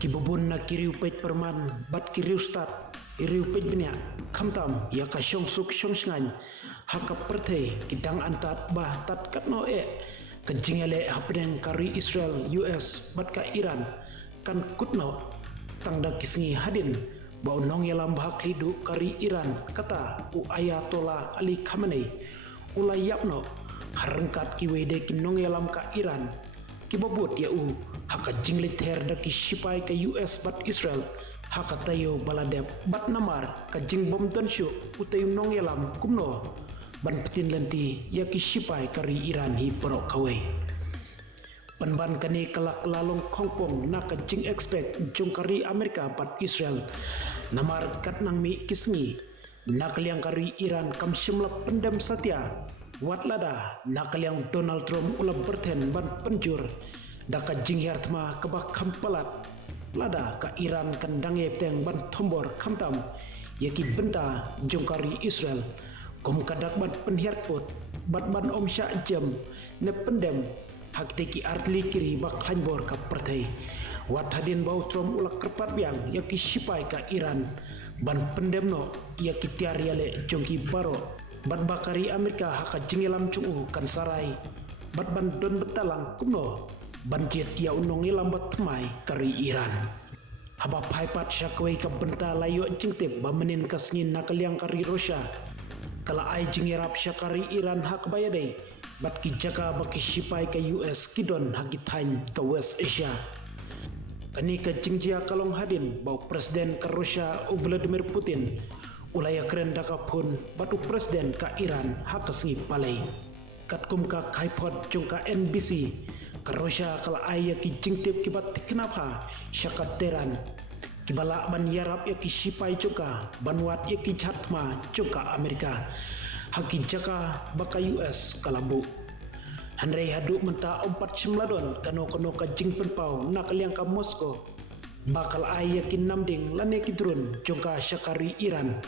Kibubun na kiriu pait perman bat kiriu start kiriu pait benya khamtam ya ka syong suk syong sngan hakap perthei kidang antat bah tat katno kencingele hapdeng kari Israel US bat ka Iran kan kutno tangda kisngi hadin bau nong yalam bahak lidu kari Iran kata u Ayatollah Ali Khamenei ulai yapno harengkat kiwede kinong yalam ka Iran kibabut ya u haka jinglit her daki sipai ka US bat Israel haka tayo baladep bat namar ka jing bom tonsyo utayong nong yalam kumno ban petin lenti ya ki sipai kari Iran hi perok kawe panban kani kalak lalong kongpong na ka jing expect jung kari Amerika bat Israel namar kat nang mi kisngi nakaliang kari Iran kam simlap pendam satya wat lada nakaliang Donald Trump ula berten ban penjur daka jing hertma kebak kampalat lada ka Iran kandang yeteng ban tombor kamtam yaki benta jongkari Israel kom kadak ban penherput bat ban om sya jam ne pendem hak teki artli kiri bak hanbor ka pertai wat hadin bau Trump ula kerpat biang yaki sipai ka Iran ban pendem no yaki tiariale jongki baro bat bakari Amerika haka jingelam cungu kan sarai bat ban don betalang kumno banjir ya unong ilam bat mai kari Iran haba paipat syakwe ka benta layo jingtip bamenin kasngin nakaliang kari Russia kala ai jingirap syakari Iran hak bayadai bat ki jaka baki sipai ka US kidon hagitain ka West Asia kani ka jingjia kalong hadin bau presiden ka Russia Vladimir Putin ulaya keren daka pun batu presiden ka Iran hak kasngi palai katkum ka kaipot jungka NBC Karosha kala ayah ki jingtip kibat kenapa syakat teran kibala ban yarap ya ki sipai juga banwat ya ki chatma juga Amerika haki jaka baka US kalabu handrei hadu menta 4 semladon kano ka jing penpau nakaliang ka Moskow bakal ayah ki namding lane ki drone juga syakari Iran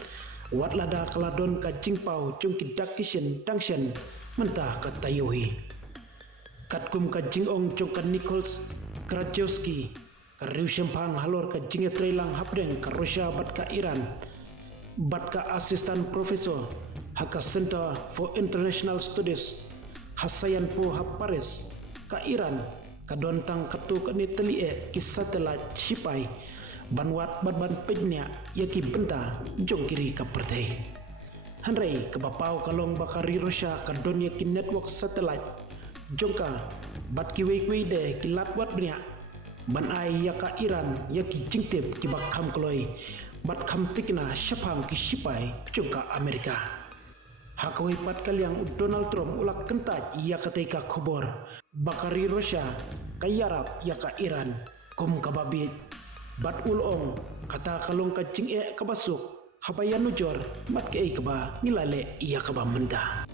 wat lada kaladon ka jingpau jungki dakishen tangshen mentah ka Tayohi katkum ka jingong jong ka Nichols Krajewski ka riu sempang halor ka jinge trailang hapdeng ka Russia bat ka Iran bat ka asisten profesor haka Center for International Studies Hasayan po ha Paris ka Iran ka dontang katu ka ni telie ki satelit sipai banwat ban penya yaki benta jong kiri ka pertai hanrei ka bapau kalong bakari Russia ka don yaki network satellite jongka bat kiwe de kilat wat bnya ban ai yaka Iran yaki jingtip ki bak kham kloi bat kham tikna syapang ki sipai jongka Amerika hakoi pat kaliang Donald Trump ulak kentat yaka teka khobor bakari Russia kayarap yaka Iran kum kababit bat ulong kata kalong ka jing kabasuk habayan nujor bat ke kaba ngilale iya kaba menda